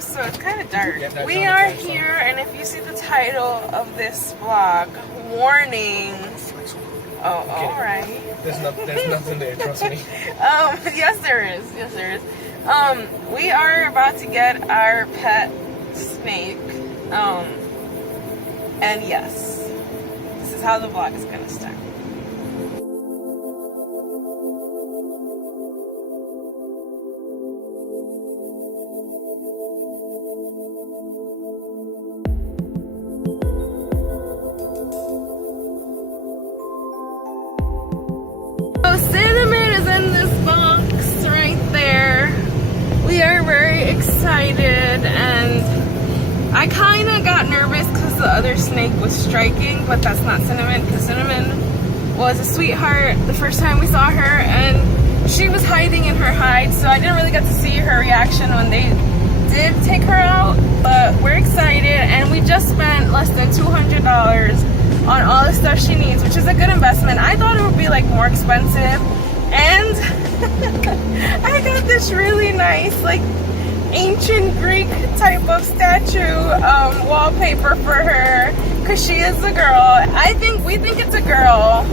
close, so it's kind of dark. We are here, and if you see the title of this vlog, warning. Oh, all right. There's nothing there, trust me. Yes there is. Yes there is. We are about to get our pet snake. And yes, this is how the vlog is gonna start. So Cinnamon is in this box right there. We are very excited, and I kind of got nervous because the other snake was striking, but that's not Cinnamon, because Cinnamon was a sweetheart the first time we saw her, and she was hiding in her hide, so I didn't really get to see her reaction when they did take her out. But we're excited, and we just spent less than $200 on all the stuff she needs, which is a good investment. I thought it would be like more expensive, and I got this really nice like ancient Greek type of statue wallpaper for her, because she is a girl. We think it's a girl.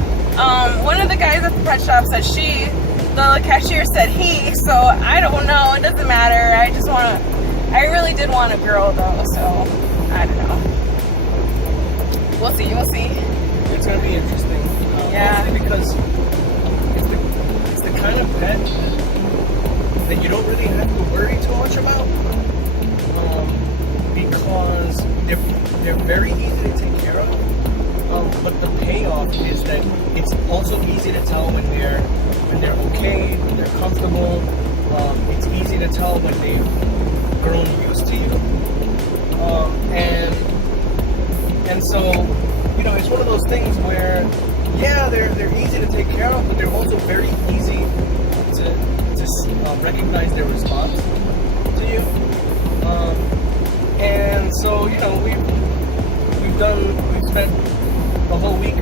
One of the guys at the pet shop said she, the cashier said he, so I don't know, it doesn't matter. I really did want a girl though, so I don't know. We'll see. It's gonna be interesting. Yeah. Mostly because it's the kind of pet that you don't really have to worry too much about, because they're very easy to take care of. But the payoff is that it's also easy to tell when they're okay, when they're comfortable. It's easy to tell when they've grown used to you, and so, you know, it's one of those things where, yeah, they're easy to take care of, but they're also very easy to recognize their response to you. And so, you know, we've spent the whole week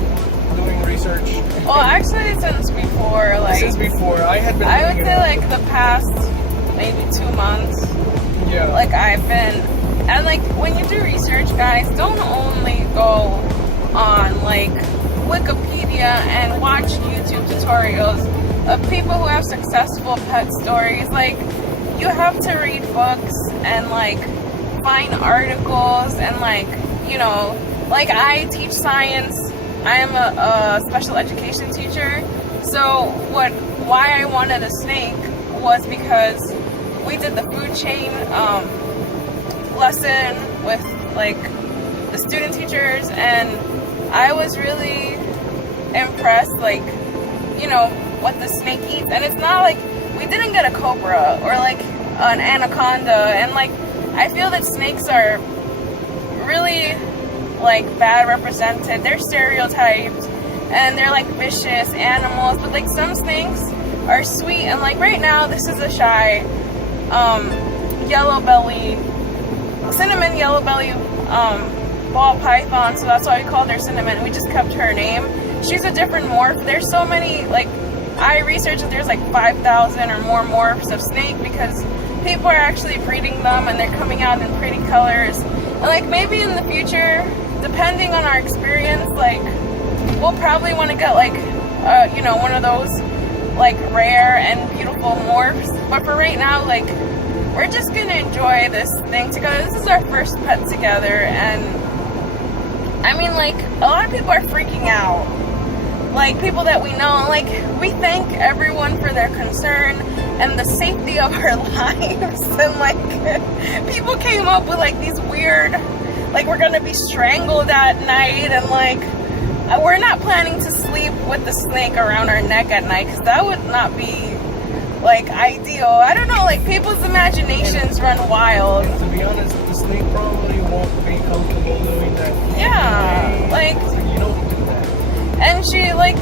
doing research. Well, actually, since before, I would say like the past maybe 2 months. Yeah. Like I've been, and like when you do research, guys, don't only go on like Wikipedia and watch YouTube tutorials of people who have successful pet stories. Like, you have to read books and like find articles, and like, you know, like I teach science. I am a special education teacher, so why I wanted a snake was because we did the food chain lesson with like the student teachers, and I was really impressed, like, you know, what the snake eats. And it's not like we didn't get a cobra or like an anaconda, and like I feel that snakes are really like bad represented. They're stereotyped and they're like vicious animals, but like some snakes are sweet. And like right now this is a shy cinnamon yellow belly ball python, so that's why we called her Cinnamon. We just kept her name. She's a different morph. There's so many, like, I researched that there's like 5,000 or more morphs of snake, because people are actually breeding them and they're coming out in pretty colors. And like maybe in the future, depending on our experience, like we'll probably want to get like you know, one of those like rare and beautiful morphs. But for right now, like, we're just gonna enjoy this thing together. This is our first pet together, and I mean, like, a lot of people are freaking out, like people that we know. Like, we thank everyone for their concern and the safety of our lives. And like, people came up with like these weird, like, we're gonna be strangled at night, and like we're not planning to sleep with the snake around our neck at night, because that would not be like ideal. I don't know, like people's imaginations run wild. And to be honest, the snake probably won't be comfortable doing that. Yeah, like you don't do that. And she, like,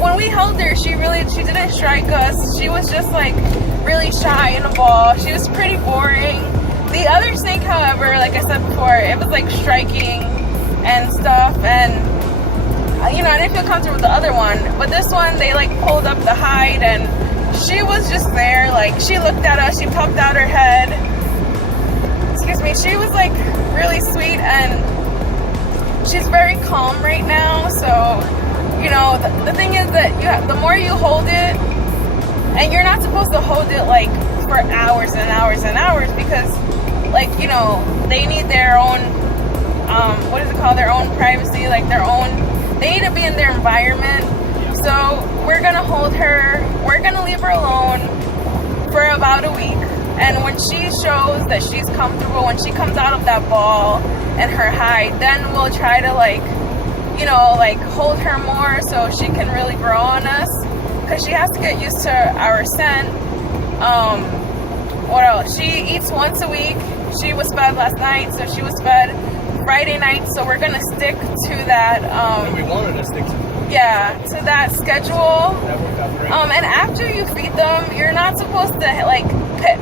when we held her, she didn't strike us. She was just like really shy in a ball. She was pretty boring. The other snake, however, like I said before, it was like striking and stuff, and you know, I didn't feel comfortable with the other one. But this one, they like pulled up the hide, and she was just there. Like, she looked at us, she popped out her head, me. She was like really sweet, and she's very calm right now. So, you know, the thing is that the more you hold it, and you're not supposed to hold it like for hours and hours and hours, because, like, you know, they need their own, what is it called? Their own privacy, like they need to be in their environment. So we're gonna hold her. We're gonna leave her alone for about a week. And when she shows that she's comfortable, when she comes out of that ball and her hide, then we'll try to, like, you know, like hold her more so she can really grow on us, because she has to get used to our scent. What else? She eats once a week. She was fed last night, so she was fed Friday night. So we're gonna stick to that. We wanted to stick to. Yeah, to that schedule. That worked out great. And after you feed them, you're not supposed to like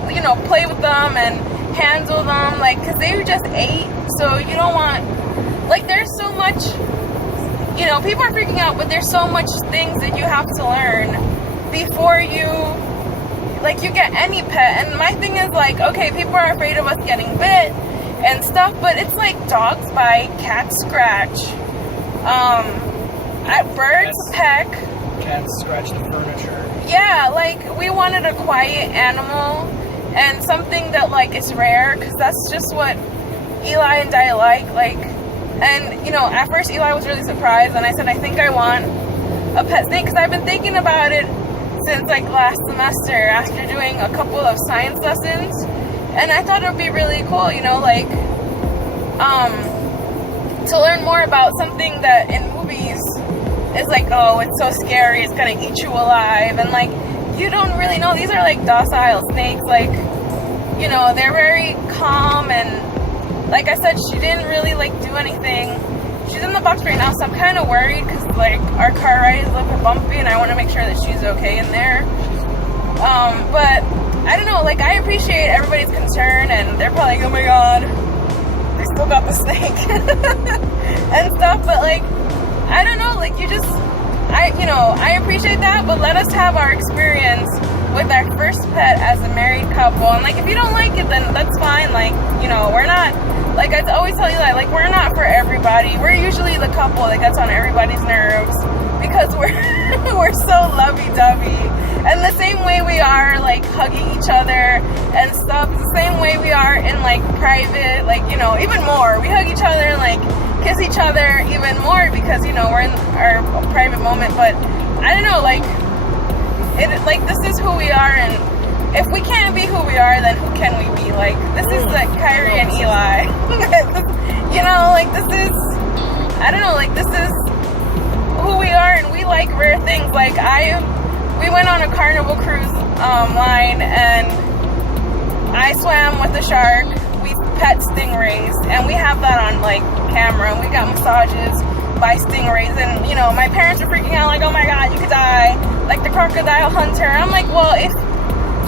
you know, play with them and handle them, like, because they just ate. So you don't want, like, there's so much, you know, people are freaking out, but there's so much things that you have to learn before you, like, you get any pet. And my thing is, like, okay, people are afraid of us getting bit and stuff, but it's like dogs bite, cats scratch, birds peck. Cats scratch the furniture. Yeah, like, we wanted a quiet animal and something that, like, is rare, because that's just what Eli and I like, and, you know, at first Eli was really surprised, and I said, I think I want a pet snake, because I've been thinking about it since, like, last semester after doing a couple of science lessons, and I thought it would be really cool, you know, like, to learn more about something that in movies is like, oh, it's so scary, it's gonna eat you alive, and, like, you don't really know. These are, like, docile snakes, like, you know, they're very calm, and like I said, she didn't really, like, do anything. She's in the box right now, so I'm kind of worried, because, like, our car ride is a little bit bumpy, and I want to make sure that she's okay in there. But I don't know, like, I appreciate everybody's concern, and they're probably like, oh my god, they still got the snake and stuff, but, like, I don't know, like, I appreciate that, but let us have our experience with our first pet as a married couple. And, like, if you don't like it, then that's fine. Like, you know, we're not, like, I always tell you that, like, we're not for everybody. We're usually the couple that gets on everybody's nerves, because we're so lovey-dovey. And the same way we are, like, hugging each other and stuff, it's the same way we are in, like, private, like, you know, even more. We hug each other and, like, kiss each other even more, because, you know, we're in our private moment. But I don't know, like, this is who we are, and if we can't be who we are, then who can we be? Like, this is like Kiry and Eli. You know, like, this is, I don't know, like, this is who we are, and we like rare things. Like, we went on a Carnival cruise line, and I swam with a shark. We pet stingrays, and we have that on, like, camera, and we got massages by stingrays, and, you know, my parents were freaking out, like, oh my god, you could die, like the crocodile hunter. I'm like, well, if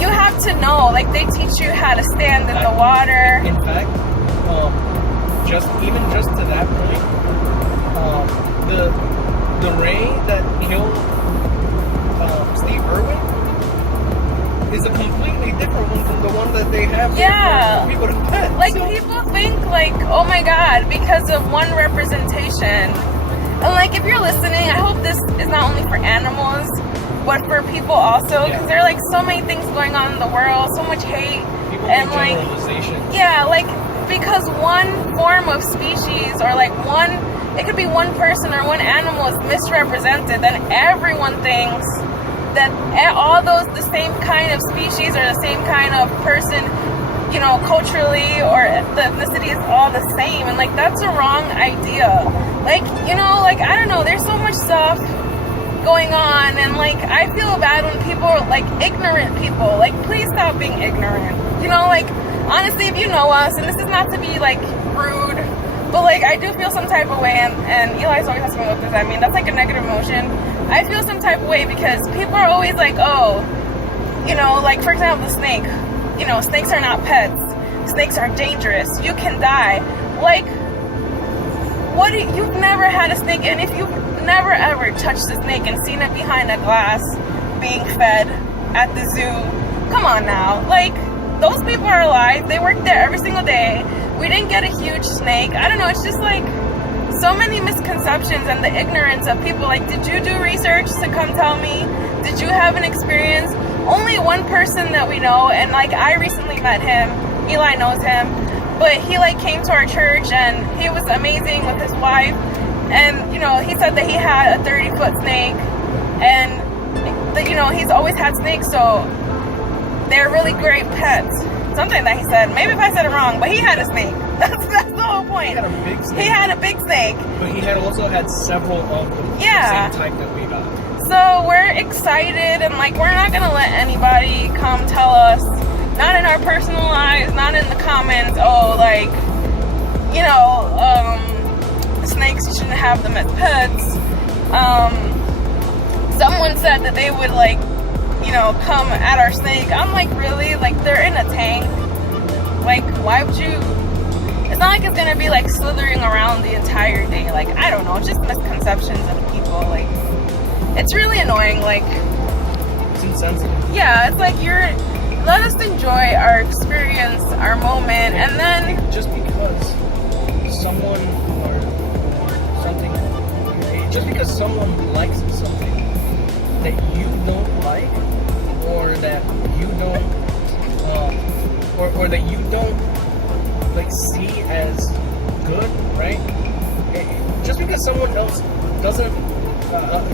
you have to know, like, they teach you how to stand in the water. In fact, just to that point, the ray that killed Steve Irwin is a completely different one from the one that they have. Yeah, for people to pet. Like, people think, like, oh my god, because of one representation. And, like, if you're listening, I hope this is not only for animals, but for people also, because there are, like, so many things going on in the world, so much hate, people and, make like, generalizations. yeah, like, because one form of species, or, like, it could be one person or one animal is misrepresented, then everyone thinks that all the same kind of species or the same kind of person, you know, culturally, or the ethnicity is all the same, and, like, that's a wrong idea. Like, you know, like, I don't know, there's so much stuff going on, and, like, I feel bad when people, like, ignorant people, like, please stop being ignorant. You know, like, honestly, if you know us, and this is not to be, like, rude, but, like, I do feel some type of way, and Eli's always asking me, what does that mean? That's, like, a negative emotion. I feel some type of way because people are always like, oh, you know, like, for example, the snake. You know, snakes are not pets. Snakes are dangerous. You can die. Like, you've never had a snake, and if you've never ever touched a snake and seen it behind a glass being fed at the zoo, come on now. Like, those people are alive. They work there every single day. we didn't get a huge snake. I don't know, it's just like so many misconceptions and the ignorance of people. Like, did you do research to come tell me? Did you have an experience? Only one person that we know, and like I recently met him, Eli knows him, but he like came to our church and he was amazing with his wife, and you know, he said that he had a 30-foot snake, and that, you know, he's always had snakes, so they're really great pets. Something that he said. Maybe if I said it wrong, but he had a snake. That's the whole point. He had a big snake. He had a big snake. But he had also had several of them. Yeah. The same type that we got. So we're excited, and like we're not gonna let anybody come tell us, not in our personal lives, not in the comments, oh, like, you know, snakes, you shouldn't have them as pets. Someone said that they would like, you know, come at our snake. I'm like, really? Like, they're in a tank. Like, why would you? It's not like it's gonna be like slithering around the entire day. Like, I don't know, just misconceptions of people. Like, it's really annoying. Like, it's insensitive. Yeah, it's like let us enjoy our experience, our moment, and then just because someone or something, just because someone likes something that you don't like, or that you don't, or that you don't like see as good, right? Just because someone else doesn't,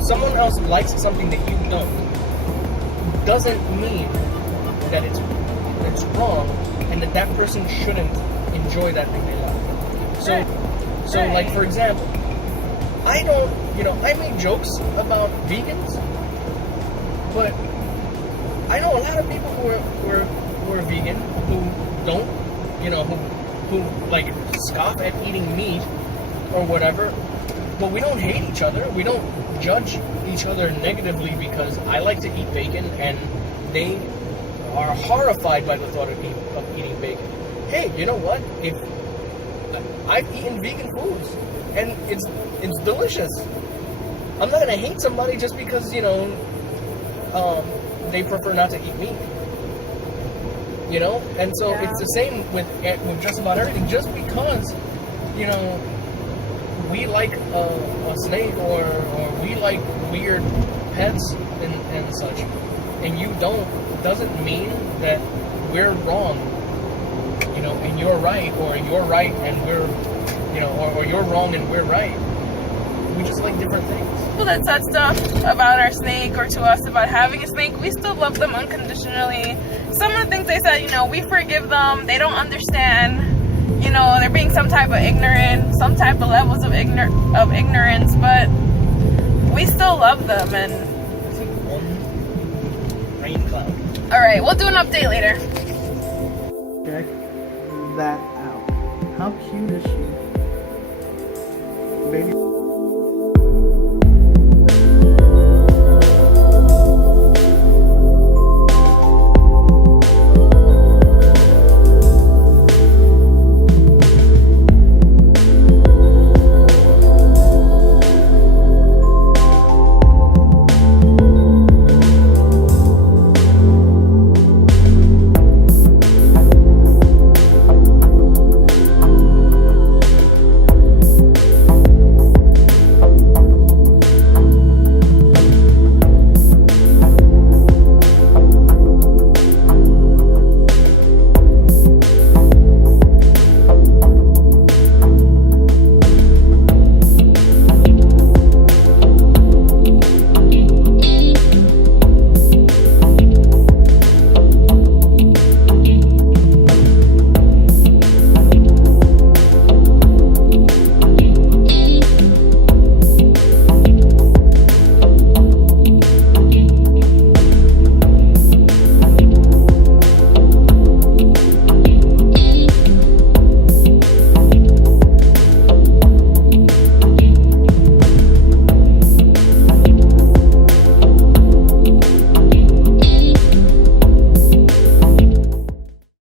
someone else likes something that you don't, doesn't mean that it's wrong, and that person shouldn't enjoy that thing they like. So like, for example, I don't, you know, I make jokes about vegans, but I know a lot of people who are vegan, who don't, you know, who like scoff at eating meat or whatever, but we don't hate each other. We don't judge each other negatively because I like to eat bacon and they are horrified by the thought of eating bacon. Hey, you know what? If I've eaten vegan foods and it's delicious. I'm not gonna hate somebody just because, you know, they prefer not to eat meat. You know, and so it's the same with just about everything. Just because, you know, we like a snake or we like weird pets and such, and you don't, doesn't mean that we're wrong, you know, and you're right, or you're right and we're, you know, or you're wrong and we're right. We just like different things. People that said stuff about our snake or to us about having a snake, we still love them unconditionally. Some of the things they said, you know, we forgive them. They don't understand, you know, they're being some type of ignorant, some type of levels of ignorance, but we still love them. And it's like one rain cloud. All right, we'll do an update later. Check that out. How cute is she? Baby.